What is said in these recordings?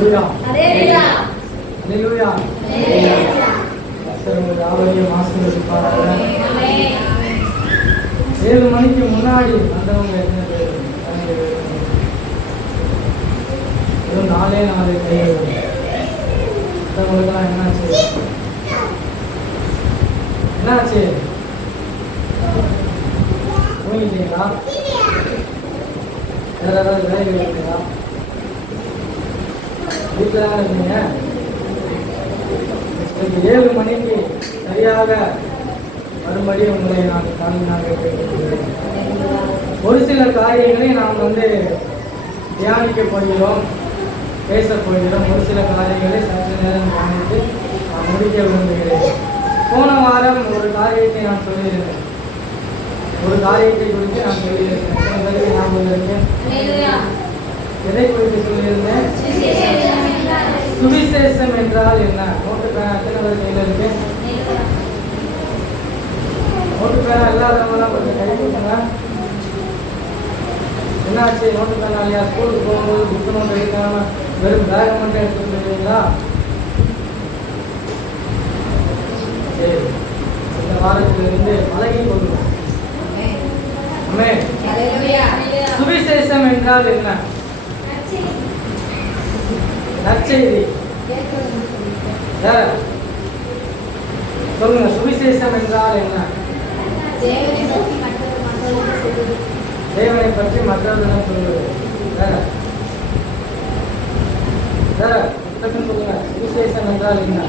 அல்லேலூயா அல்லேலூயா அல்லேலூயா. கர்த்தர் யாவரையும் ஆசீர்வதிப்பாராக. ஆமென். 7 மணிக்கு முன்னாடி வந்தவங்க எத்தனை பேர்? வெறும் 4 கைகள். மற்றவங்களுக்கெல்லாம் என்னாச்சு? என்னாச்சு? தூங்கிட்டீங்களா? வேற ஏதாவது வேலைகள் இருக்குங்களா? வீட்டில் தான் இருக்கீங்க. 7 மணிக்கு சரியாக மறுபடி உங்களை நான் காணினாக கேட்கிறேன். ஒரு சில காரியங்களை நாம் தியானிக்க போகிறோம், பேச போகிறோம். ஒரு சில காரியங்களை சற்று நேரம் கவனித்து நான் முடிக்க விரும்புகிறேன். போன வாரம் ஒரு காரியத்தை நான் சொல்லியிருந்தேன். ஒரு காரியத்தை குறித்து நான் சொல்லியிருந்தேன். ஞாபகம் இருக்கேன். எதை குறித்து சொல்லியிருந்தேன்? சுவிசேஷம் என்றால் என்ன? நோட்டு பேனா எத்தனை பேர் கையில் இருக்கு? நோட்டு பேனா இல்லாதவங்களாம் கொஞ்சம் கை கொடுங்க. என்னாச்சு? நோட்டு பேனா இல்லையா? ஸ்கூலுக்கு போகும்போது புக்கு நோட்டு எடுக்காம வெறும் பேக் மட்டும் எடுத்துட்டு போயிருக்கீங்களா? சரி, இந்த வாரத்திலிருந்து பழகி கொள்ளுவோம். சுவிசேஷம் என்றால் என்ன? நற்செய்தி. சொல்லுங்க, சுவிசேஷம் என்றால் என்ன? தேவனை பற்றி மற்றவர்களிடம் சொல்லுவது. சொல்லுங்க, சுவிசேஷம் என்றால் என்ன?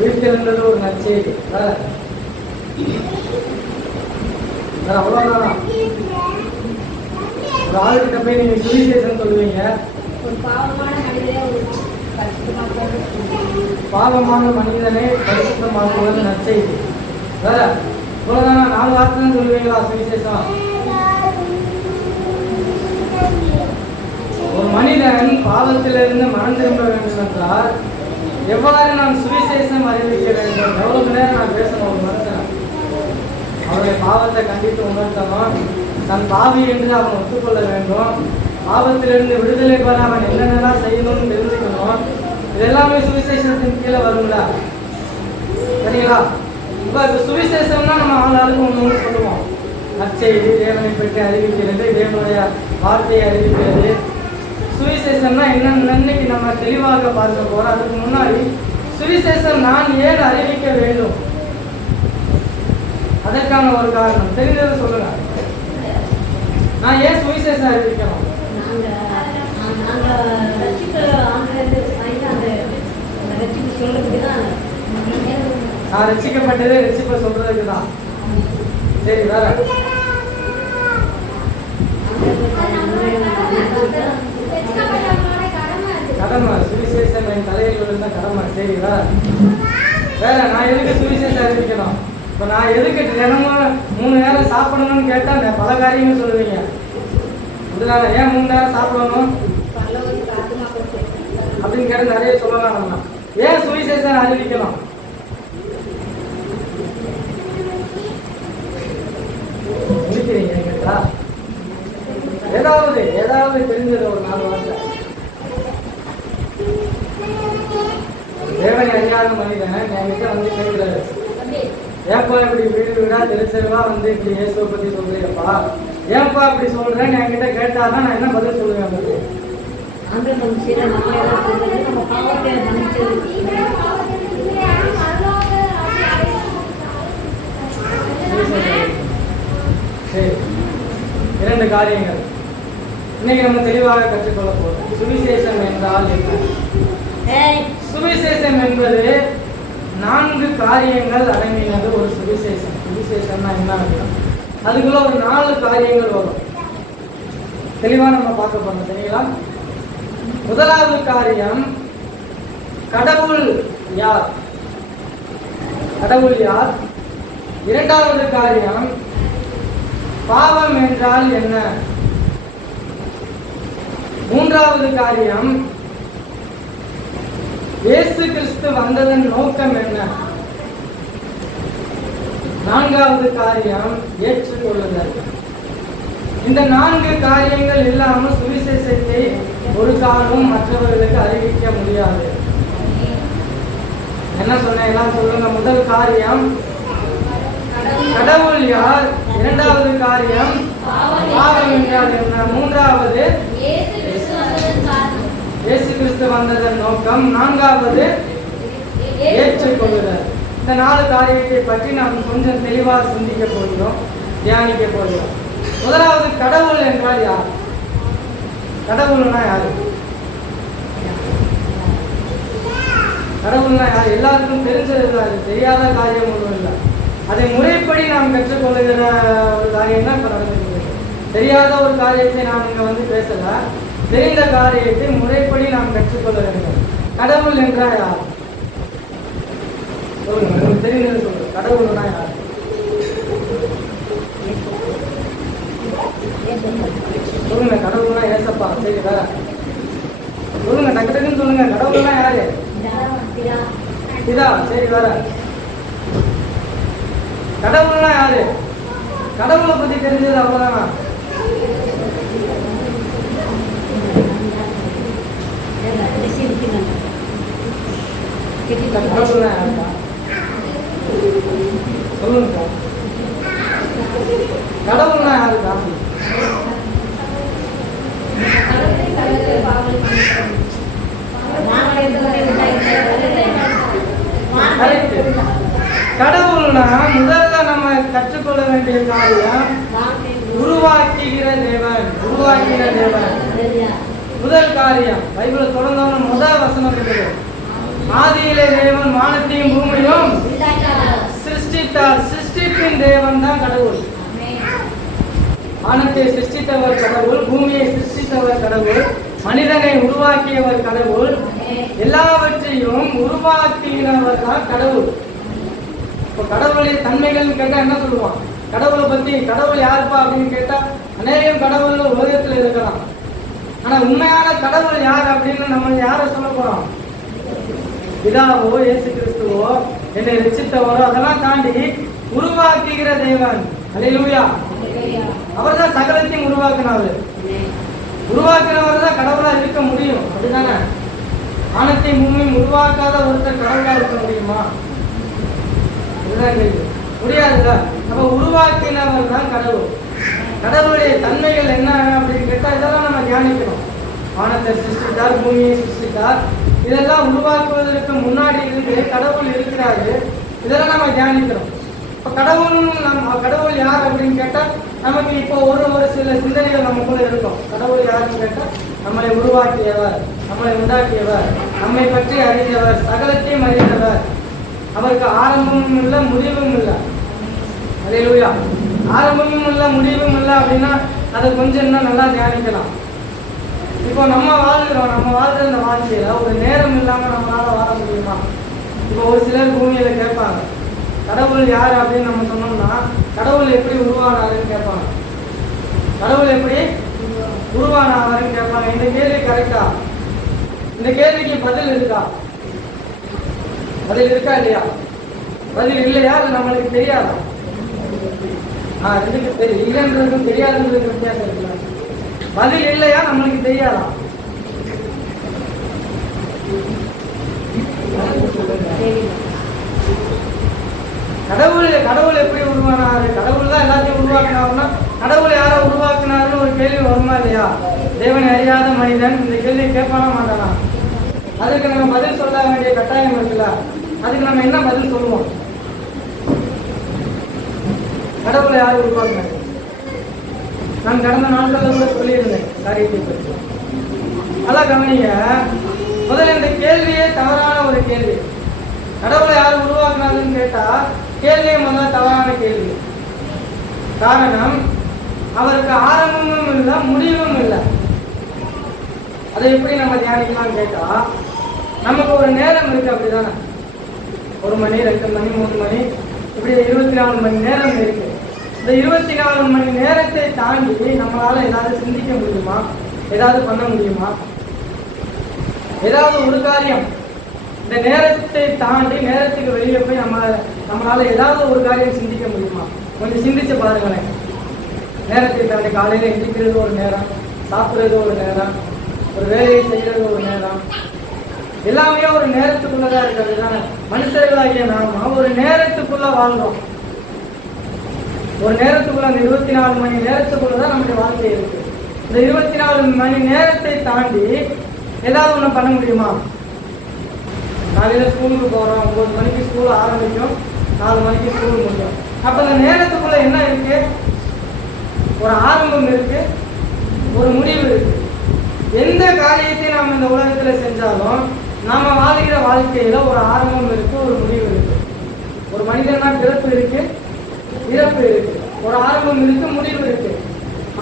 வீட்டிலிருந்தது ஒரு நற்செய்தி. அவ்வளவுதான். ஒரு ஆளுகிட்ட போய் நீங்க சுவிசேஷம் சொல்லுவீங்க. பாவமான மனிதனை பரிசுத்தமாக்குவது நற்செய்தி. வேற இவ்வளவுதானா? 4 வார்த்தை சொல்லுவீங்களா சுவிசேஷம்? ஒரு மனிதன் பாவத்திலிருந்து மனம் திரும்ப வேண்டும் என்றால் எவ்வாறு நான் சுவிசேஷம் அறிவிக்க வேண்டும்? எவ்வளவு நேரம் நான் பேசணும்? ஒரு மனுஷன் அவருடைய பாவத்தை கண்டித்து உணர்த்தணும். தன் பாவி என்று அவன் ஒத்துக்கொள்ள வேண்டும். பாவத்திலிருந்து விடுதலை பெற அவன் என்னென்னலாம் செய்யணும்னு தெரிஞ்சுக்கணும். இது எல்லாமே சுவிசேஷத்தின் கீழே வருங்களா? சரிங்களா? இப்போ சுவிசேஷம்னா நம்ம ஆளாளுக்கு ஒன்று சொல்லுவோம். நற்செய்தி, தேவனை பற்றி அறிவிக்கிறது, தேவனுடைய வார்த்தையை அறிவிக்கிறது. சுவிசேஷம்னா என்னன்னு இன்னைக்கு நம்ம தெளிவாக பார்க்க போறோம். அதுக்கு முன்னாடி சுவிசேஷம் நான் ஏன் அறிவிக்க வேண்டும்? அதற்கான ஒரு காரணம் தெரிந்ததை சொல்லுங்க. நான் ஏன் சுவிசேஷம் அறிவிக்கணும்? நான் ரட்சிக்கப்பட்டதே ரட்சிப்பை சொல்றதுக்கு தான். சரி, வேற கடமை. சுவிசேஷம் என் தலையில் விழுந்த கடமை. சரி, வேற நான் எதுக்கு சுவிசேஷம் அறிவிக்கணும்? இப்போ நான் எதுக்கு தினமும் 3 நேரம் சாப்பிடணும்னு கேட்டால் பல காரியங்கள் சொல்லுவீங்க. அதனால ஏன் 3 நேரம் சாப்பிடணும் அப்படின்னு கேட்டு நிறைய சொல்லலாம். நம்ம ஏன் சுவிசேஷம் அறிவிக்கணும்? முடிக்கிறீங்க கேட்டா ஏதாவது தெரிஞ்சது ஒரு 4 வார்த்தை. தேவனை அறியாத மனிதன் என்கிட்ட கேட்கிறாரு, ஏன்பா இப்படி வீடு வீடா தெருவா இப்படி இயேசுவை பத்தி சொல்றீங்கப்பா, ஏன்பா இப்படி சொல்றேன்னு என்கிட்ட கேட்டாதான் நான் என்ன பதில் சொல்லுவேன்? சரி, 2 காரியங்கள் இன்னைக்கு நம்ம தெளிவாக கற்றுக்கொள்ள போறோம். சுவிசேஷம் என்றால் என்ன? சுவிசேஷம் என்பது 4 காரியங்கள் அடங்கினது ஒரு சுவிசேஷம். சுவிசேஷம்னா என்ன? அதுக்குள்ள ஒரு 4 காரியங்கள் வரும். தெளிவா நம்ம பார்க்க போறோம். சரிங்களா? முதலாவது காரியம், கடவுள் யார்? கடவுள் யார்? 2வது காரியம், பாவம் என்றால் என்ன? 3வது காரியம், இயேசு கிறிஸ்து வந்ததன் நோக்கம் என்ன? 4வது காரியம், ஏற்றுக்கொள்ளுதல். இந்த 4 காரியங்கள் இல்லாமல் சுவிசேஷ காலம் மற்றவர்களுக்கு அறிவிக்க முடியாது. என்ன சொன்னேன் எல்லாம் சொல்லுங்க. முதல் காரியம் கடவுள் யார், இரண்டாவது காரியம் பாவம் என்றால் என்ன, மூன்றாவது இயேசு கிறிஸ்து வந்ததன் நோக்கம், நான்காவது ஏற்றுக்கொள்ளுதல். இந்த 4 காரியத்தை பற்றி நாம் கொஞ்சம் தெளிவாக சிந்திக்க போகிறோம், தியானிக்க போகிறோம். முதலாவது, கடவுள் என்றால் யார்? கடவுள்னா யாரு? கடவுள்னா யார்? எல்லாருக்கும் தெரிஞ்சது, தெரியாத காரியம் ஒன்றும் இல்லை. அதை முறைப்படி நாம் கற்றுக்கொள்ளுகிற ஒரு காரியம் தான் இப்போ நடந்துருக்கு. தெரியாத ஒரு காரியத்தை நாம் இங்கே பேசல, தெரிந்த காரியத்தை முறைப்படி நாம் கற்றுக்கொள்ள வேண்டும். கடவுள் என்றால் யார்? சொல்லுங்க, தெரிந்தது சொல்லுங்க. கடவுள்னா யார்? சொல்லுங்க. கடவுள்னா ஏசப்பா. சரி, வேற சொல்லுங்க, டக்கு டக்குன்னு சொல்லுங்க. கடவுள்னா யாரு? பிதா. சரி, வேற கடவுள்னா யாரு? கடவுளை பத்தி தெரிஞ்சது அவ்வளவுதானா? கடவுள்னா யாருக்கா? சொல்லுங்க. கடவுள்னா யாருக்கா? கடவுள்னா முதல்ல நம்ம கற்றுக்கொள்ள வேண்டிய காரியம் உருவாக்குகிற தேவன். உருவாக்குகிற தேவன் முதல் காரியம். பைபிளை தொடர்ந்தவன முதல் வசனம் இருக்குது. ஆதியிலே தேவன் வானத்தையும் பூமியும் சிருஷ்டித்தார். சிருஷ்டிப்பின் தேவன் தான் கடவுள். வானத்தை சிருஷ்டித்தவர் கடவுள், பூமியை சிருஷ்டித்தவர் கடவுள், மனிதனை உருவாக்கியவர் கடவுள், எல்லாவற்றையும் உருவாக்குகிறவர் தான் கடவுள். இப்போ கடவுளின் தன்மைகள் கேட்டா என்ன சொல்லுவான்? கடவுளை பத்தி, கடவுள் யாருப்பா அப்படின்னு கேட்டா அநேகம் கடவுள் உலகத்துல இருக்கலாம். ஆனா உண்மையான கடவுள் யார் அப்படின்னு நம்ம யாரை சொல்ல போறோம்? பிதாவோ, இயேசு கிறிஸ்துவோ, என்னை ரட்சித்தவரோ, அதெல்லாம் தாண்டி உருவாக்குகிற தேவன். அல்லேலூயா. அவர் தான் சகலத்தையும் உருவாக்குனவர். உருவாக்குனவர் தான் கடவுளா இருக்க முடியும். அப்படிதானே? வானத்தையும் பூமியும் உருவாக்காத ஒருத்தர் கடவுளா இருக்க முடியுமா? இதுதான் கேள்வி. முடியாதுல்ல. அப்ப உருவாக்கினவர் தான் கடவுள். கடவுளுடைய தன்மைகள் என்ன அப்படின்னு கேட்டா இதெல்லாம் நம்ம தியானிக்கணும். வானத்தை சிருஷ்டித்தார், பூமியை சிருஷ்டித்தார். இதெல்லாம் உருவாக்குவதற்கு முன்னாடி இருந்து கடவுள் இருக்கிறாரு. இதெல்லாம் நம்ம தியானிக்கிறோம். இப்போ கடவுள் யார் அப்படின்னு கேட்டா நமக்கு இப்போ ஒரு சில சிந்தனைகள் நமக்குள்ள இருக்கும். கடவுள் யாருன்னு கேட்டா நம்மளை உருவாக்கியவர், நம்மளை உண்டாக்கியவர், நம்மை பற்றி அறிந்தவர், சகலத்தையும் அறிந்தவர். அவருக்கு ஆரம்பமும் இல்லை, முடிவும் இல்லை. அல்லேலூயா. ஆரம்பமும் இல்லை, முடிவும் இல்லை அப்படின்னா அதை கொஞ்சம் இன்னும் நல்லா தியானிக்கலாம். இப்போ நம்ம வாழ்கிற இந்த வாழ்க்கையில ஒரு நேரம் இல்லாம நம்மளால வாழ முடியுமா? இப்போ ஒரு சிலர் பூமியில கேட்பாங்க, கடவுள் யார் அப்படின்னு நம்ம சொன்னோம்னா கடவுள் எப்படி உருவானாருன்னு கேட்பாங்க. கடவுள் எப்படி உருவானாருன்னு கேட்பாங்க. இந்த கேள்வி கரெக்டா? இந்த கேள்விக்கு பதில் இருக்கா? பதில் இருக்கா இல்லையா? பதில் இல்லையா? அது நம்மளுக்கு தெரியாதா? ரெண்டுக்கு தெரியும். இல்லைன்றதுக்கும் தெரியாதுன்றதுக்கு வித்தியாசம் இருக்குல்ல. பதில் இல்லையா? நம்மளுக்கு தெரியாதா? கடவுள் எப்படி உருவானாரு? கடவுள் தான் எல்லாத்தையும் உருவாக்கினாருன்னா கடவுள் யாரை உருவாக்கினாருன்னு ஒரு கேள்வி வருமா இல்லையா? தேவனை அறியாத மனிதன் இந்த கேள்வியை கேட்பானா மாட்டானா? அதுக்கு நம்ம பதில் சொல்ல வேண்டிய கட்டாயம் இருக்குல்ல. அதுக்கு நம்ம என்ன பதில் சொல்லுவோம்? கடவுளை யார் உருவாக்கினாரு? நான் கடந்த நாட்களில் கூட சொல்லியிருந்தேன் காரியத்தை பற்றி. நல்லா கவனிங்க. முதல்ல இந்த கேள்வியே தவறான ஒரு கேள்வி. கடவுளை யார் உருவாக்குனாருன்னு கேட்டா கேள்வியே முதல்ல தவறான கேள்வி. காரணம், அவருக்கு ஆரம்பமும் இல்லை, முடிவும் இல்லை. அதை எப்படி நம்ம தியானிக்கலாம்னு கேட்டா நமக்கு ஒரு நேரம் இருக்கு. அப்படிதானே? 1 மணி, 2 மணி, 3 மணி, இப்படி 24 மணி நேரம் இருக்கு. இந்த 24 மணி நேரத்தை தாண்டி நம்மளால ஏதாவது சிந்திக்க முடியுமா? ஏதாவது பண்ண முடியுமா? ஏதாவது ஒரு காரியம் இந்த நேரத்தை தாண்டி நேரத்துக்கு வெளியே போய் நம்மளால ஏதாவது ஒரு காரியம் சிந்திக்க முடியுமா? கொஞ்சம் சிந்திச்சு பாருங்களேன். நேரத்தை தாண்டி காலையில எந்திரிக்கிறது ஒரு நேரம், சாப்பிட்றது ஒரு நேரம், ஒரு வேலையை செய்கிறது ஒரு நேரம், எல்லாமே ஒரு நேரத்துக்குள்ளதான் இருக்கிறது தானே. மனுஷர்களாகிய நாம ஒரு நேரத்துக்குள்ள வாழ்றோம். ஒரு நேரத்துக்குள்ள, அந்த 24 மணி நேரத்துக்குள்ளதான் நம்முடைய வாழ்க்கை இருக்கு. இந்த 24 மணி நேரத்தை தாண்டி ஏதாவது ஒண்ணு பண்ண முடியுமா? காலையில ஸ்கூலுக்கு போறோம், 9 மணிக்கு ஸ்கூல் ஆரம்பிக்கும், 4 மணிக்கு ஸ்கூல் முடியும். அப்ப அந்த நேரத்துக்குள்ள என்ன இருக்கு? ஒரு ஆரம்பம் இருக்கு, ஒரு முடிவு இருக்கு. எந்த காரியத்தை நாம் இந்த உலகத்துல செஞ்சாலும் நாம வாழ்கிற வாழ்க்கையில ஒரு ஆரம்பம் இருக்கு, ஒரு முடிவு இருக்கு. ஒரு மனிதனா பிறப்பு இருக்கு, இறப்பு இருக்கு, ஒரு ஆரம்பம் இருக்கு, முடிவு இருக்கு.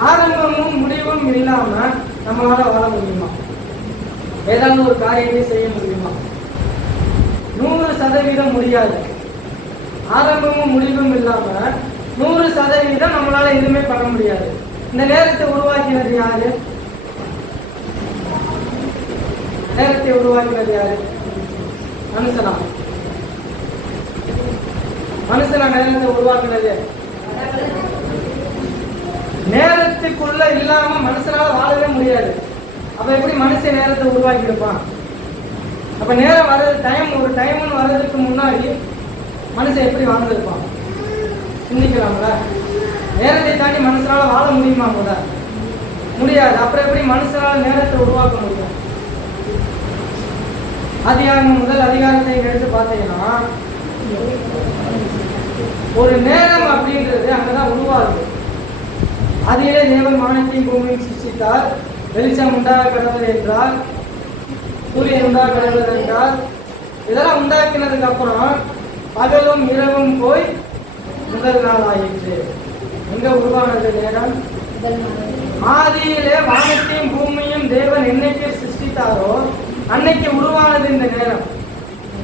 ஆரம்பமும் முடிவும் இல்லாம நம்மளால வாழ முடியுமா? ஏதாவது ஒரு காரியத்தை செய்ய முடியுமா? 100% முடியாது. ஆரம்பமும் முடிவும் இல்லாம 100% நம்மளால எதுவுமே பண்ண முடியாது. இந்த நேரத்தை உருவாக்கினது யாரு? நேரத்தை உருவாக்கினது யாரு? மனுஷனா? மனுஷனா நேரத்தை உருவாக்கினது? நேரத்துக்குள்ள இல்லாம மனுஷனால வாழவே முடியாது. அப்ப எப்படி மனுஷன் நேரத்தை உருவாக்கி இருப்பான்? அப்ப நேரம் வர்றது, ஒரு டைம்னு வர்றதுக்கு முன்னாடி மனுஷன் எப்படி வாழ்ந்திருப்பான்? சிந்திக்கலாம்ல. நேரத்தை தாண்டி மனுஷனால வாழ முடியுமா? முடியாது. அப்புறம் எப்படி மனுஷனால நேரத்தை உருவாக்க முடியும்? அதிகாரம் முதல் அதிகாரத்தை எடுத்து பார்த்தீங்கன்னா, ஒரு நேரம் அப்படின்றது அங்கதான் உருவாகுது. அதிலே தேவன் வானத்தையும் பூமியையும் சிருஷ்டித்தார். வெளிச்சம் உண்டாக கடவுள் என்றால், சூரியன் உண்டாக கடவுள் என்றால், இதெல்லாம் உண்டாக்கினதுக்கு அப்புறம் பகலும் இரவும் போய் முதல் நாள் ஆயிற்று. எங்க உருவானது நேரம்? ஆதியிலே வானத்தையும் பூமியும் தேவன் என்னைக்கு சிருஷ்டித்தாரோ அன்னைக்கு உருவானது இந்த நேரம்.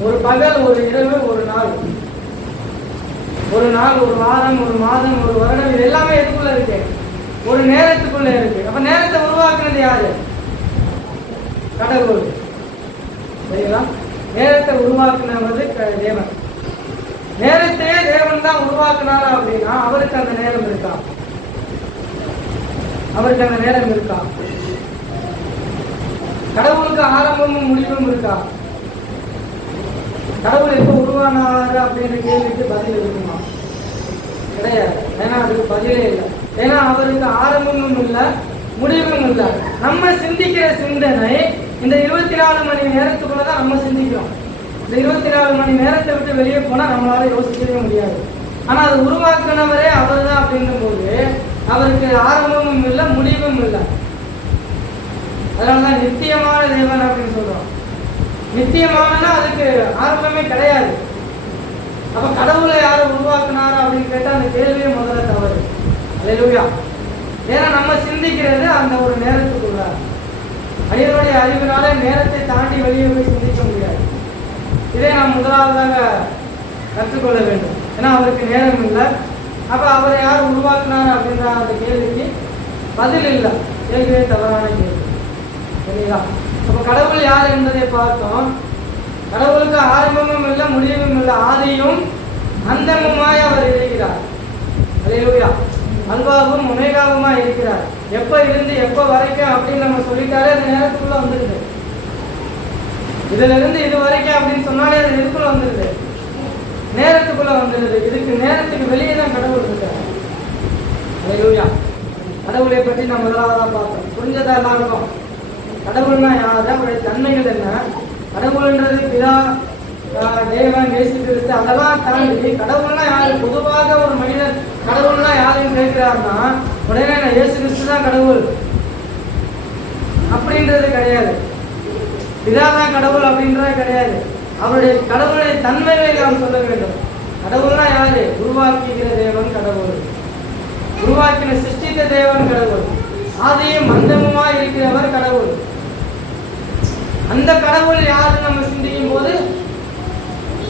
ஒரு பகல், ஒரு இரவு, ஒரு நாள், ஒரு வாரம், ஒரு மாதம், ஒரு வருடம், இது எல்லாமே எதுக்குள்ள இருக்கு? ஒரு நேரத்துக்குள்ள இருக்கு. அப்ப நேரத்தை உருவாக்குனது யாரு? கடவுள். சரிங்களா? நேரத்தை உருவாக்குனது தேவன். நேரத்தையே தேவன் தான் உருவாக்குனாரா அப்படின்னா அவருக்கு அந்த நேரம் இருக்கா? அவருக்கு அந்த நேரம் இருக்கா? கடவுளுக்கு ஆரம்பமும் முடிவும் இருக்கா? கடவுள் எப்ப உருவானாரு அப்படின்ற கேள்விக்கு பதில் இருக்குமா? கிடையாது. ஏன்னா அதுக்கு பதிலே இல்லை. ஏன்னா அவருக்கு ஆரம்பமும் இல்லை, முடிவும் இல்லை. நம்ம சிந்திக்கிற சிந்தனை இந்த 24 மணி நேரத்துக்குள்ளதான் நம்ம சிந்திக்கிறோம். இந்த 24 மணி நேரத்தை விட்டு வெளியே போனா நம்மளால யோசிக்கவே முடியாது. ஆனா அது உருவாக்குனவரே அவர் தான் அப்படின்னும் போது அவருக்கு ஆரம்பமும் இல்லை, முடிவும் இல்லை. அதனாலதான் நித்தியமான தேவன் அப்படின்னு சொல்றோம். நித்தியமானனா அதுக்கு ஆரம்பமே கிடையாது. அப்ப கடவுளை யாரை உருவாக்குனாரா அப்படின்னு கேட்டா அந்த கேள்வியே முதல்ல தவறு. அல்லேலூயா. ஏன்னா நம்ம சிந்திக்கிறது அந்த ஒரு நேரத்துக்குள்ள. மனிதனுடைய அறிவினால நேரத்தை தாண்டி வெளியே போய் சிந்திக்க முடியாது. இதை நாம் முதலாவதாக கற்றுக்கொள்ள வேண்டும். ஏன்னா அவருக்கு நேரம் இல்லை. அப்ப அவரை யார் உருவாக்குனார் அப்படின்ற அந்த கேள்விக்கு பதில் இல்லை. கேள்வியே தவறான கேள்வி. சரிங்களா? அப்ப கடவுள் யார் என்பதை பார்த்தோம். கடவுளுக்கு ஆரம்பமும் இல்லை, முடிவும் இல்லை, ஆதியும் அந்தமுமாய் அவர் இருக்கிறார். அல்லேலூயா. அல்பாவும் ஒமேகாவுமா இருக்கிறார். எப்ப இருந்து எப்ப வரைக்கும் அப்படின்னு நம்ம சொல்லிட்டாலே அந்த நேரத்துக்குள்ள வந்துருது. இதுல இருந்து இது வரைக்கும் அப்படின்னு சொன்னாலே அது இதுக்குள்ள வந்துருது, நேரத்துக்குள்ள வந்துருது. இதுக்கு நேரத்துக்கு வெளியே தான் கடவுள் இருக்கார். அல்லேலூயா. கடவுளை பற்றி நம்ம முதலாவதா பார்த்தோம். புரிஞ்சதா எல்லாருக்கும்? கடவுள்னா யாரு? அவருடைய தன்மைகள் என்ன? கடவுள்ன்றது பிதா, தேவன், இயேசு கிறிஸ்து, அதெல்லாம் தாண்டி கடவுள்னா யாரு? பொதுவாக ஒரு மனிதன் கடவுள்னா யாருன்னு கேட்கிறாருன்னா உடனே நான் இயேசு கிறிஸ்து தான் கடவுள் அப்படின்றது கிடையாது. பிதா தான் கடவுள் அப்படின்றது கிடையாது. அவருடைய கடவுளுடைய தன்மைகளை நாம் சொல்ல வேண்டும். கடவுள்னா யாரு? உருவாக்குகிற தேவன் கடவுள். உருவாக்கின சிருஷ்டித்த தேவன் கடவுள். ஆதியும் அந்தமுமா இருக்கிறவர் கடவுள். அந்த கடவுள் யாருன்னு நம்ம சிந்திக்கும் போது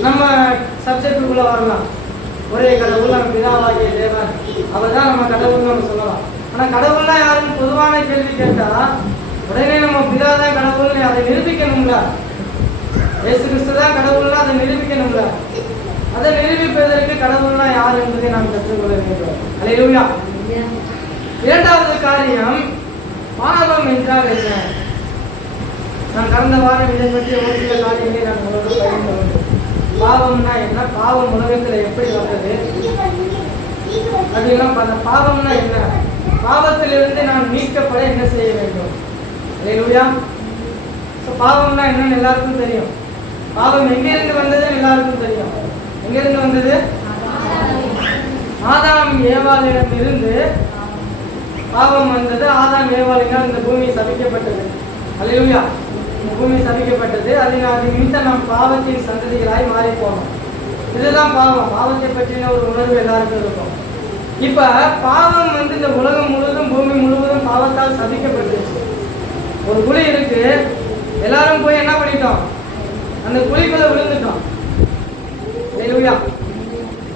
நம்ம சப்ஜெக்டுக்குள்ள வரலாம். ஒரே கடவுள், நம்ம பிதாவாகிய தேவன், அவர் தான் நம்ம கடவுள்னு நம்ம சொல்லலாம். ஆனா கடவுள்னா யாருன்னு பொதுவான கேள்வி கேட்டா உடனே நம்ம பிதா தான் கடவுள்னு அதை நிரூபிக்கணும்ல. இயேசு கிறிஸ்து தான் கடவுள்னா அதை நிரூபிக்கணும்ல. அதை நிரூபிப்பதற்கு கடவுள்னா யார் என்பதை நாம் கற்றுக்கொள்ள வேண்டும். அல்லேலூயா. இரண்டாவது காரியம், பாவம் என்றால் என்ன? நான் கடந்த வாரம் இதை பற்றி ஒரு சில காரியங்களை நான் உங்களோடு பகிர்ந்து கொண்டேன். பாவம்னா என்ன, பாவம் உலகத்தில் எப்படி வந்தது அப்படிலாம் பார்த்தா, பாவம்னா என்ன, பாவத்திலிருந்து நான் மீட்கப்பட என்ன செய்ய வேண்டும். அல்லேலூயா. பாவம்னா என்னன்னு எல்லாருக்கும் தெரியும். பாவம் எங்கிருந்து வந்ததுன்னு எல்லாருக்கும் தெரியும். எங்கிருந்து வந்தது? ஆதாம் ஏவாளிடம் இருந்து பாவம் வந்தது. ஆதாம் ஏவாளினால் இந்த பூமி சபிக்கப்பட்டது. அல்லேலூயா. இந்த பூமி சபிக்கப்பட்டது. அது நிமித்தம் நாம் பாவத்தின் சந்ததிகளாய் மாறி போனோம். இதுதான் பாவம். பாவத்தை பற்றின ஒரு உணர்வு எல்லாருக்கும் இருக்கும். இப்ப பாவம் இந்த உலகம் முழுவதும், பூமி முழுவதும் பாவத்தால் சபிக்கப்பட்டுருச்சு. ஒரு குழி இருக்கு, எல்லாரும் போய் என்ன பண்ணிட்டோம்? அந்த குழிக்குள்ள விழுந்துட்டோம். அல்லேலூயா.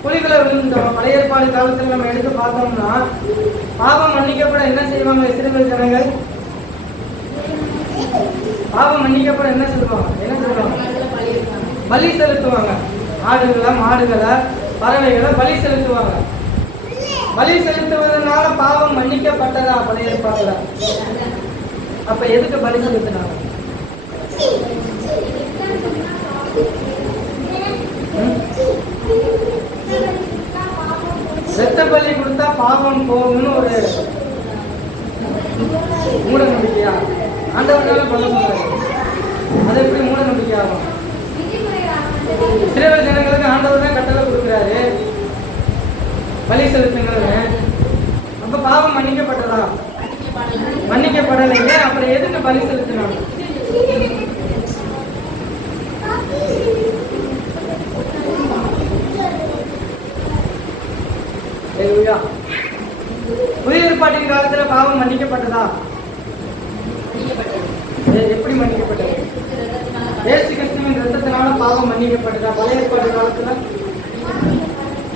குழிக்குள்ள விழுந்துட்டோம். பழைய ஏற்பாடு காலத்தில் நம்ம எடுத்து பார்த்தோம்னா, பாவம் மன்னிக்கப்பட என்ன செய்வாங்க இஸ்ரவேல் ஜனங்கள்? பாவம் மன்னிக்கப்பட என்ன சொல்லுவாங்க? என்ன சொல்லுவாங்க? பலி செலுத்துவாங்க. ஆடுகளை, மாடுகளை, பறவைகளை பலி செலுத்துவாங்க. பலி செலுத்துவதனால பாவம் மன்னிக்கப்பட்டதா பழைய ஏற்பாடுல? அப்ப எதுக்கு பலி செலுத்தினாங்க? ரத்த பலி கொடுத்தா பாவம் போகும்னு ஒரு மூட நம்பிக்கையா? ஆண்டவனால பண்ண சொல்றாரு. அது எப்படி மூட நம்பிக்கையாகும்? இஸ்ரவேல் ஜனங்களுக்கு ஆண்டவர் தான் கட்டளை கொடுக்குறாரு, பலி செலுத்துங்க. அப்ப பாவம் மன்னிக்கப்பட்டதா? மன்னிக்கப்படலைங்க. அப்புறம் எதுக்கு பலி செலுத்தினாங்க? புதிய ஏற்பாட்டின் காலத்துல பாவம் மன்னிக்கப்பட்டதா? எப்படி மன்னிக்கப்பட்டது? இயேசு கிறிஸ்துவின் ரத்தத்தினால பாவம் மன்னிக்கப்பட்டதா? பழைய ஏற்பாட்டு காலத்துல